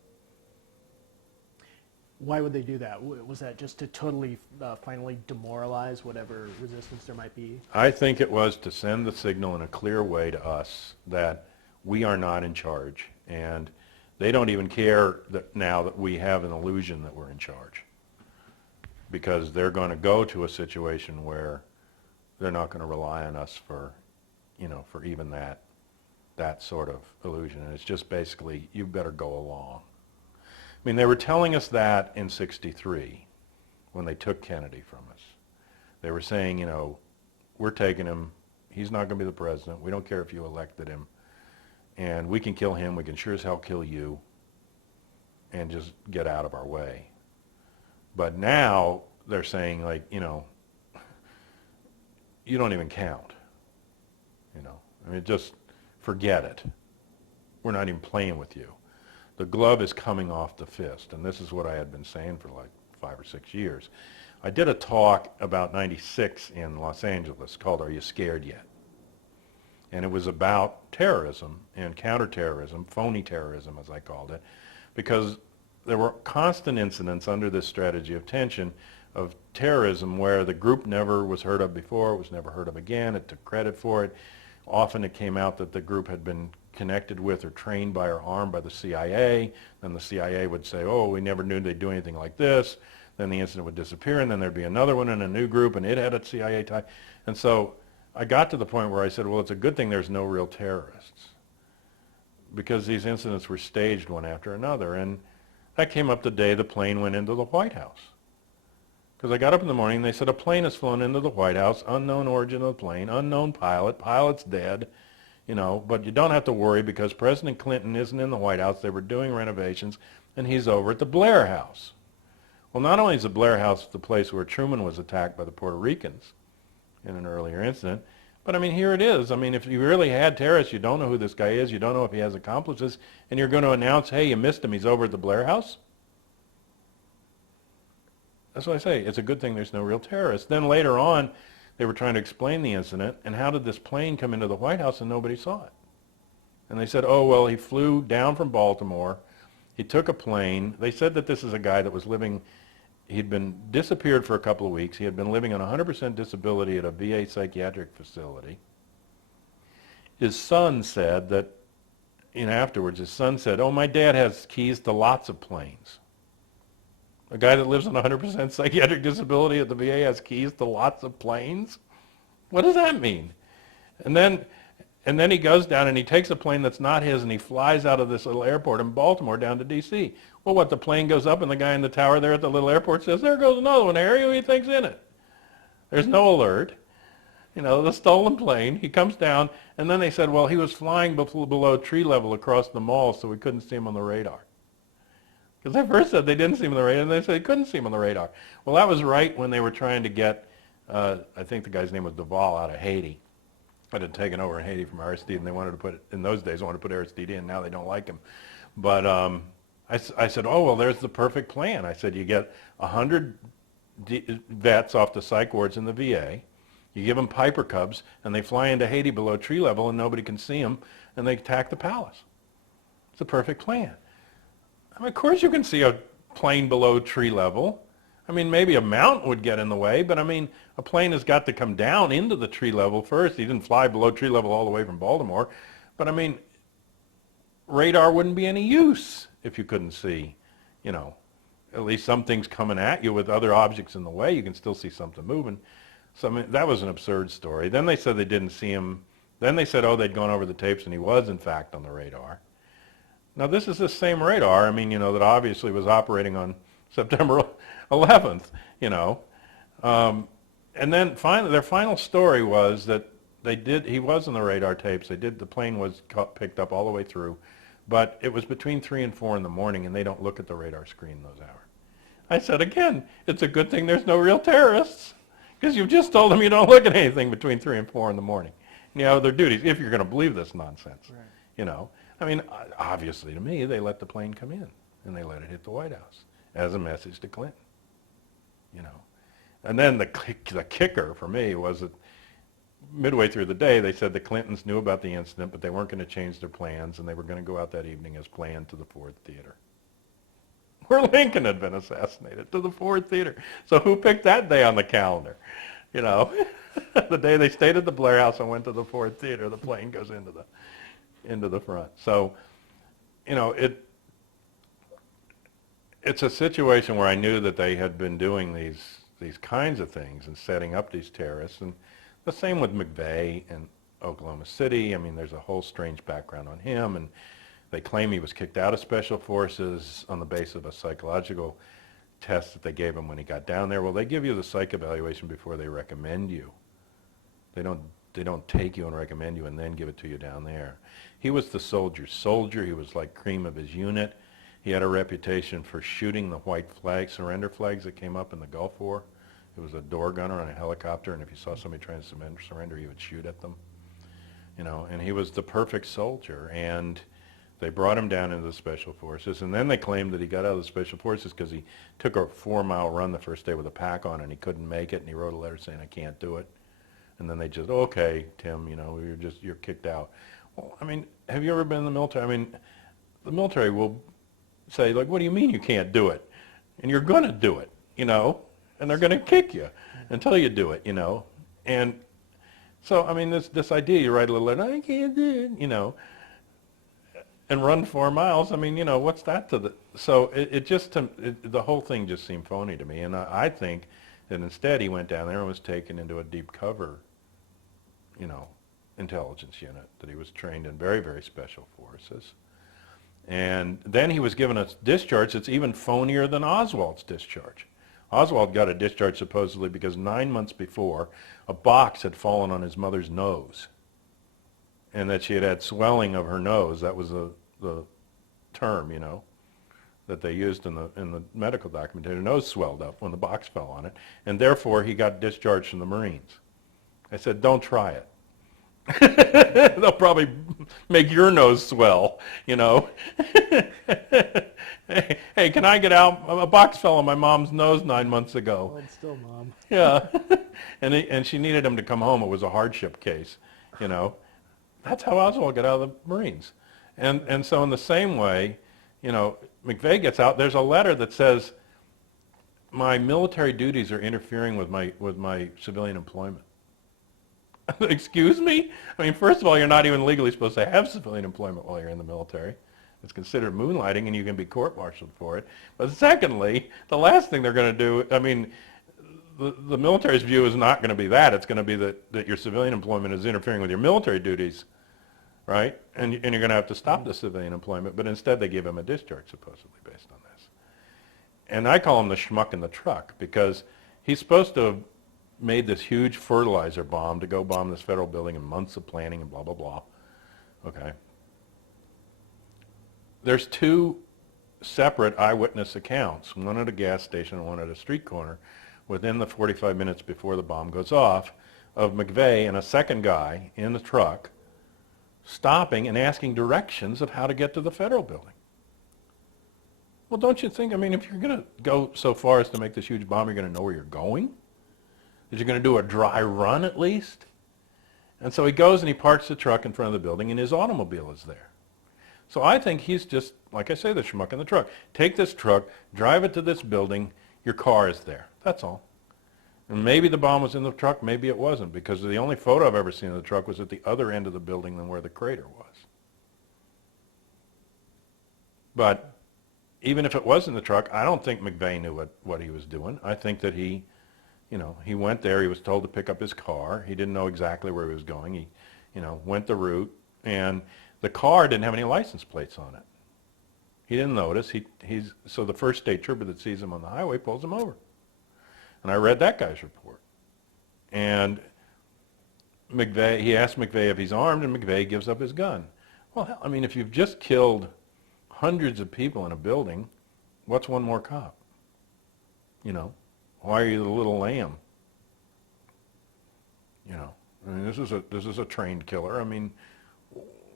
Why would they do that? Was that just to totally finally demoralize whatever resistance there might be? I think it was to send the signal in a clear way to us that we are not in charge, and they don't even care that now that we have an illusion that we're in charge, because they're going to go to a situation where they're not going to rely on us for, for even that sort of illusion. And it's just basically, you better go along. I mean, they were telling us that in '63 when they took Kennedy from us. They were saying, we're taking him. He's not going to be the president. We don't care if you elected him. And we can kill him. We can sure as hell kill you and just get out of our way. But now they're saying, like, you don't even count. I mean, just forget it. We're not even playing with you. The glove is coming off the fist, and this is what I had been saying for like 5 or 6 years. I did a talk about '96 in Los Angeles called Are You Scared Yet? And it was about terrorism and counterterrorism, phony terrorism as I called it, because there were constant incidents under this strategy of tension of terrorism where the group never was heard of before, it was never heard of again, it took credit for it. Often it came out that the group had been connected with or trained by or armed by the CIA. Then the CIA would say, oh, we never knew they'd do anything like this. Then the incident would disappear, and then there'd be another one in a new group, and it had a CIA tie. And so I got to the point where I said, well, it's a good thing there's no real terrorists, because these incidents were staged one after another. And that came up the day the plane went into the White House. Because I got up in the morning, and they said a plane has flown into the White House, unknown origin of the plane, unknown pilot's dead, but you don't have to worry because President Clinton isn't in the White House. They were doing renovations, and he's over at the Blair House. Well, not only is the Blair House the place where Truman was attacked by the Puerto Ricans in an earlier incident, but I mean, here it is. I mean, if you really had terrorists, you don't know who this guy is, you don't know if he has accomplices, and you're going to announce, hey, you missed him, he's over at the Blair House? That's what I say. It's a good thing there's no real terrorists. Then later on, they were trying to explain the incident, and how did this plane come into the White House and nobody saw it? And they said, oh, well, he flew down from Baltimore. He took a plane. They said that this is a guy that was living, he'd been disappeared for a couple of weeks. He had been living on 100% disability at a VA psychiatric facility. His son said that, afterwards, his son said, oh, my dad has keys to lots of planes. A guy that lives on 100% psychiatric disability at the VA has keys to lots of planes? What does that mean? And then he goes down and he takes a plane that's not his and he flies out of this little airport in Baltimore down to D.C. Well, the plane goes up and the guy in the tower there at the little airport says, there goes another one, Harry, who do you think's in it? There's no alert. The stolen plane. He comes down, and then they said, well, he was flying below tree level across the mall, so we couldn't see him on the radar. Because they first said they didn't see him on the radar, and they said they couldn't see him on the radar. Well, that was right when they were trying to get, I think the guy's name was Duvall out of Haiti. It had taken over in Haiti from Aristide, and they wanted to put, in those days, wanted to put Aristide in. Now they don't like him. But I said, oh, well, there's the perfect plan. I said, you get 100 vets off the psych wards in the VA. You give them Piper Cubs, and they fly into Haiti below tree level, and nobody can see them, and they attack the palace. It's a perfect plan. I mean, of course you can see a plane below tree level. I mean, maybe a mountain would get in the way, but I mean, a plane has got to come down into the tree level first. He didn't fly below tree level all the way from Baltimore. But I mean, radar wouldn't be any use if you couldn't see, at least some things coming at you with other objects in the way. You can still see something moving. So I mean, that was an absurd story. Then they said they didn't see him. Then they said, oh, they'd gone over the tapes and he was in fact on the radar. Now, this is the same radar, I mean, that obviously was operating on September 11th, And then finally, their final story was that he was on the radar tapes. The plane was picked up all the way through, but it was between 3 and 4 in the morning, and they don't look at the radar screen those hours. I said, again, it's a good thing there's no real terrorists, because you've just told them you don't look at anything between 3 and 4 in the morning. Their duties, if you're going to believe this nonsense, Right. I mean, obviously to me, they let the plane come in, and they let it hit the White House as a message to Clinton, And then the kicker for me was that midway through the day, they said the Clintons knew about the incident, but they weren't going to change their plans, and they were going to go out that evening as planned to the Ford Theater. where Lincoln had been assassinated, to the Ford Theater. So who picked that day on the calendar? You know, the day they stayed at the Blair House and went to the Ford Theater, the plane goes into the front. So, you know, it's a situation where I knew that they had been doing these kinds of things and setting up these terrorists, and the same with McVeigh in Oklahoma City. I mean, there's a whole strange background on him, and they claim he was kicked out of Special Forces on the basis of a psychological test that they gave him when he got down there. Well, they give you the psych evaluation before they recommend you. They don't take you and recommend you and then give it to you down there. He was the soldier's soldier. He was like cream of his unit. He had a reputation for shooting the white flag, surrender flags that came up in the Gulf War. He was a door gunner on a helicopter, and if he saw somebody trying to surrender, he would shoot at them. You know, and he was the perfect soldier. And they brought him down into the Special Forces, and then they claimed that he got out of the Special Forces because he took a 4-mile run the first day with a pack on, and he couldn't make it, and he wrote a letter saying, "I can't do it." And then they just, "Okay, Tim, you know, you're kicked out." Well, I mean, have you ever been in the military? I mean, the military will say, like, "What do you mean you can't do it?" And you're going to do it, you know, and they're going to kick you until you do it, you know. And so, I mean, this idea, you write a little letter, "I can't do it," you know, and run 4 miles. I mean, you know, what's that to the... So the whole thing just seemed phony to me. And I think that instead he went down there and was taken into a deep cover, you know, intelligence unit, that he was trained in very, very special forces. And then he was given a discharge that's even phonier than Oswald's discharge. Oswald got a discharge supposedly because 9 months before, a box had fallen on his mother's nose, and that she had had swelling of her nose. That was the term, you know, that they used in the medical documentation. Her nose swelled up when the box fell on it, and therefore he got discharged from the Marines. I said, "Don't try it." They'll probably make your nose swell, you know. Hey, can I get out? A box fell on my mom's nose 9 months ago. Well, it's still Mom. Yeah. And she needed him to come home. It was a hardship case, you know. That's how Oswald got out of the Marines. And so in the same way, you know, McVeigh gets out. There's a letter that says, "My military duties are interfering with my civilian employment." Excuse me? I mean, first of all, you're not even legally supposed to have civilian employment while you're in the military. It's considered moonlighting, and you can be court-martialed for it. But secondly, the last thing they're going to do, I mean, the military's view is not going to be that. It's going to be that your civilian employment is interfering with your military duties, right? And you're going to have to stop the civilian employment. But instead, they give him a discharge, supposedly, based on this. And I call him the schmuck in the truck, because he's supposed to have made this huge fertilizer bomb to go bomb this federal building in months of planning and blah, blah, blah. Okay. There's 2 separate eyewitness accounts, one at a gas station and one at a street corner, within the 45 minutes before the bomb goes off, of McVeigh and a second guy in the truck stopping and asking directions of how to get to the federal building. Well, don't you think, I mean, if you're going to go so far as to make this huge bomb, you're going to know where you're going? Is you going to do a dry run at least? And so he goes and he parks the truck in front of the building, and his automobile is there. So I think he's just, like I say, the schmuck in the truck. Take this truck, drive it to this building, your car is there. That's all. And maybe the bomb was in the truck, maybe it wasn't, because the only photo I've ever seen of the truck was at the other end of the building than where the crater was. But even if it was in the truck, I don't think McVeigh knew what he was doing. I think that he went there, he was told to pick up his car. He didn't know exactly where he was going. He, went the route, and the car didn't have any license plates on it. He didn't notice. So the first state trooper that sees him on the highway pulls him over. And I read that guy's report. And he asked McVeigh if he's armed, and McVeigh gives up his gun. Well, hell, I mean, if you've just killed hundreds of people in a building, what's one more cop? Why are you the little lamb? I mean, this is a trained killer. I mean,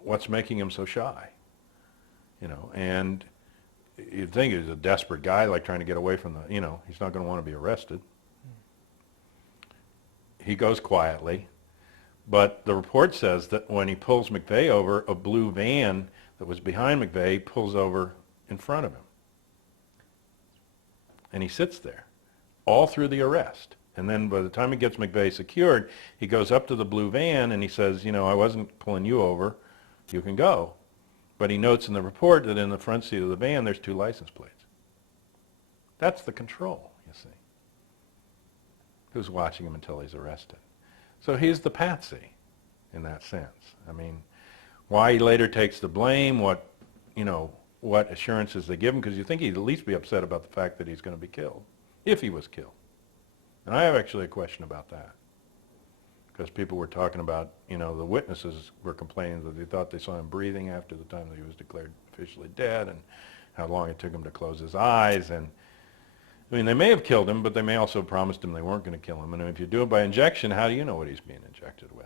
what's making him so shy? And you'd think he's a desperate guy, like trying to get away from he's not going to want to be arrested. He goes quietly, but the report says that when he pulls McVeigh over, a blue van that was behind McVeigh pulls over in front of him. and he sits there all through the arrest. And then by the time he gets McVeigh secured, he goes up to the blue van and he says, I wasn't pulling you over. You can go. But he notes in the report that in the front seat of the van, there's 2 license plates. That's the control, you see. Who's watching him until he's arrested. So he's the patsy in that sense. I mean, why he later takes the blame, what assurances they give him, because you think he'd at least be upset about the fact that he's going to be killed, if he was killed. And I have actually a question about that. Because people were talking about, the witnesses were complaining that they thought they saw him breathing after the time that he was declared officially dead, and how long it took him to close his eyes. And I mean, they may have killed him, but they may also have promised him they weren't going to kill him. And if you do it by injection, how do you know what he's being injected with?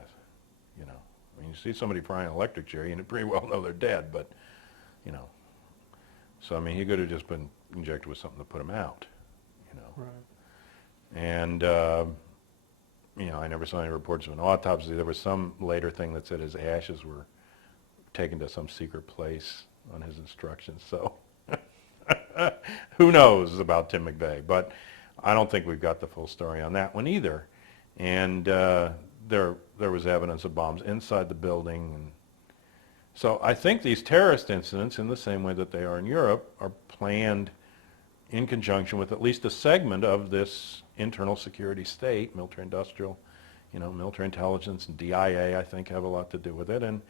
I mean, you see somebody frying an electric chair, you pretty well know they're dead, but, So, I mean, he could have just been injected with something to put him out, Right. And, I never saw any reports of an autopsy. There was some later thing that said his ashes were taken to some secret place on his instructions. So who knows about Tim McVeigh? But I don't think we've got the full story on that one either. And there was evidence of bombs inside the building. And so I think these terrorist incidents, in the same way that they are in Europe, are planned in conjunction with at least a segment of this internal security state, military industrial, military intelligence and DIA, I think, have a lot to do with it. And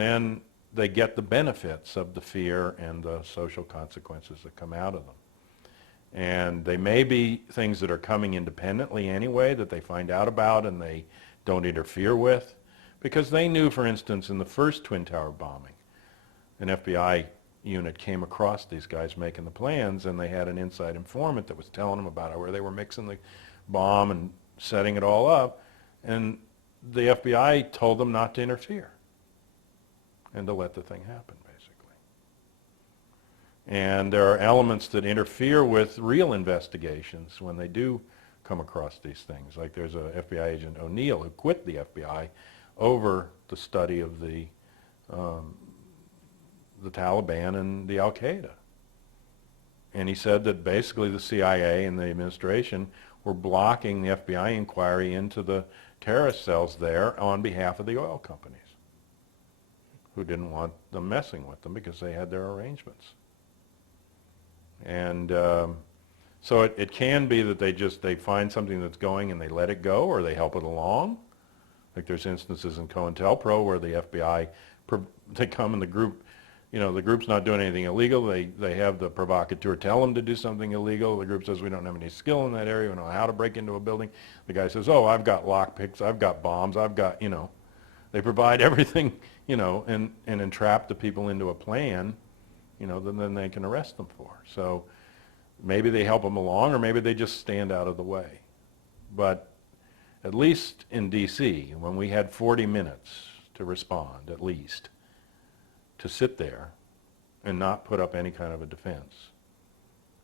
then they get the benefits of the fear and the social consequences that come out of them. And they may be things that are coming independently anyway, that they find out about and they don't interfere with. Because they knew, for instance, in the first Twin Tower bombing, an FBI unit came across these guys making the plans, and they had an inside informant that was telling them about where they were mixing the bomb and setting it all up. And the FBI told them not to interfere and to let the thing happen, basically. And there are elements that interfere with real investigations when they do come across these things. Like there's a FBI agent, O'Neill, who quit the FBI over the study of the Taliban and the Al-Qaeda. And he said that basically the CIA and the administration were blocking the FBI inquiry into the terrorist cells there on behalf of the oil companies, who didn't want them messing with them because they had their arrangements. And so it can be that they find something that's going and they let it go, or they help it along. Like there's instances in COINTELPRO where the FBI, they come in the group, the group's not doing anything illegal. They have the provocateur tell them to do something illegal. The group says, we don't have any skill in that area. We don't know how to break into a building. The guy says, oh, I've got lockpicks. I've got bombs. I've got, They provide everything, and entrap the people into a plan, that then they can arrest them for. So maybe they help them along, or maybe they just stand out of the way. But at least in D.C., when we had 40 minutes to respond, at least, to sit there and not put up any kind of a defense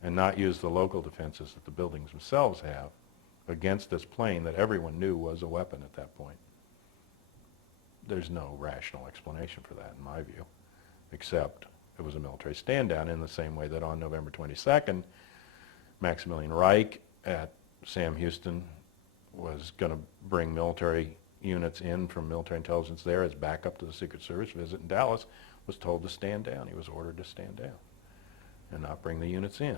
and not use the local defenses that the buildings themselves have against this plane that everyone knew was a weapon at that point. There's no rational explanation for that, in my view, except it was a military stand-down, in the same way that on November 22nd, Maximilian Reich at Sam Houston was going to bring military units in from military intelligence there as backup to the Secret Service visit in Dallas, was told to stand down. He was ordered to stand down and not bring the units in.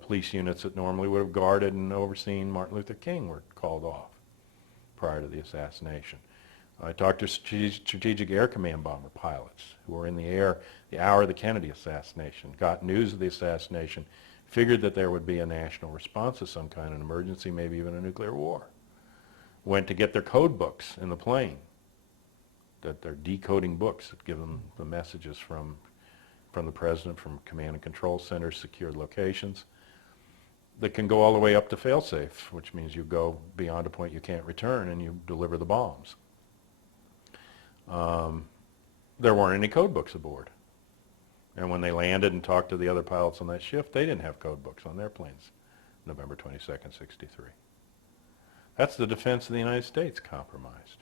Police units that normally would have guarded and overseen Martin Luther King were called off prior to the assassination. I talked to Strategic Air Command bomber pilots who were in the air the hour of the Kennedy assassination, got news of the assassination, figured that there would be a national response to some kind of emergency, maybe even a nuclear war. Went to get their code books in the plane, that they're decoding books that give them the messages from the president, from command and control centers, secured locations, that can go all the way up to failsafe, which means you go beyond a point you can't return and you deliver the bombs. There weren't any code books aboard. And when they landed and talked to the other pilots on that shift, they didn't have code books on their planes, November 22nd, 63. That's the defense of the United States compromised.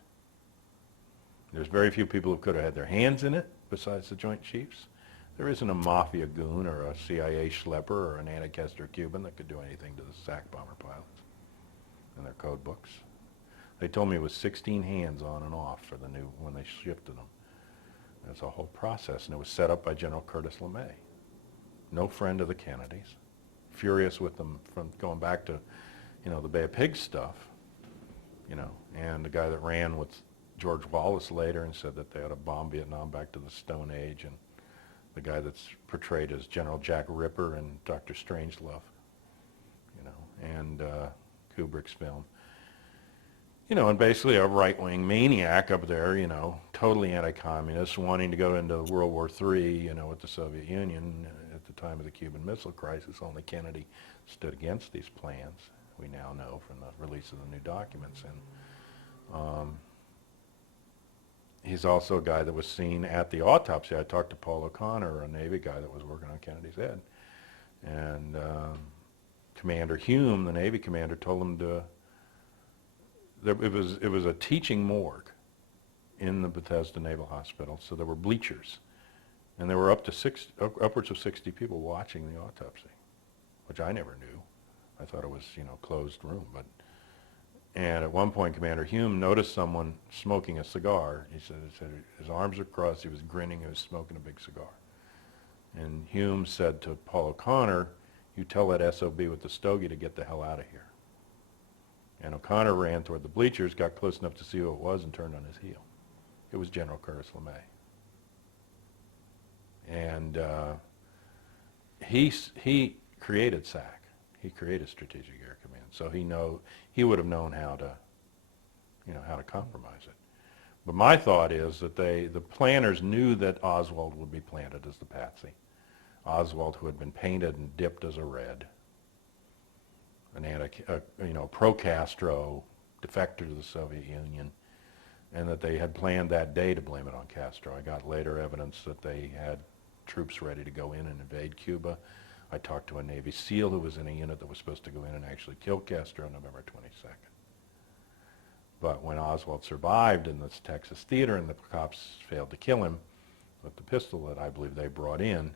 There's very few people who could have had their hands in it besides the Joint Chiefs. There isn't a mafia goon or a CIA schlepper or an anti-Castro Cuban that could do anything to the SAC bomber pilots in their code books. They told me it was 16 hands on and off for the new, when they shifted them. It's a whole process, and it was set up by General Curtis LeMay. No friend of the Kennedys, furious with them from going back to, the Bay of Pigs stuff, and the guy that ran with George Wallace later and said that they ought to bomb Vietnam back to the Stone Age, and the guy that's portrayed as General Jack Ripper in Dr. Strangelove, and Kubrick's film. And basically a right-wing maniac up there, totally anti-communist, wanting to go into World War III, with the Soviet Union at the time of the Cuban Missile Crisis. Only Kennedy stood against these plans, we now know from the release of the new documents. And he's also a guy that was seen at the autopsy. I talked to Paul O'Connor, a Navy guy that was working on Kennedy's head. And Commander Hume, the Navy commander, told him it was a teaching morgue in the Bethesda Naval Hospital, so there were bleachers. And there were upwards of 60 people watching the autopsy, which I never knew. I thought it was, closed room. And at one point, Commander Hume noticed someone smoking a cigar. He said his arms were crossed, he was grinning, he was smoking a big cigar. And Hume said to Paul O'Connor, "You tell that SOB with the stogie to get the hell out of here." And O'Connor ran toward the bleachers, got close enough to see who it was, and turned on his heel. It was General Curtis LeMay. And he created SAC. He created Strategic Air Command, so he would have known how to compromise it. But my thought is that the planners knew that Oswald would be planted as the patsy. Oswald, who had been painted and dipped as a red, pro-Castro, defector to the Soviet Union, and that they had planned that day to blame it on Castro. I got later evidence that they had troops ready to go in and invade Cuba. I talked to a Navy SEAL who was in a unit that was supposed to go in and actually kill Castro on November 22nd. But when Oswald survived in this Texas theater and the cops failed to kill him with the pistol that I believe they brought in,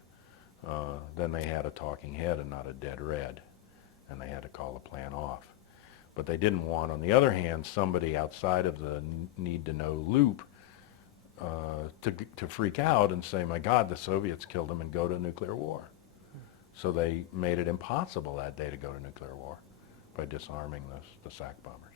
then they had a talking head and not a dead red, and they had to call the plan off. But they didn't want, on the other hand, somebody outside of the need-to-know loop to freak out and say, "My God, the Soviets killed him," and go to nuclear war. So they made it impossible that day to go to nuclear war by disarming the SAC bombers.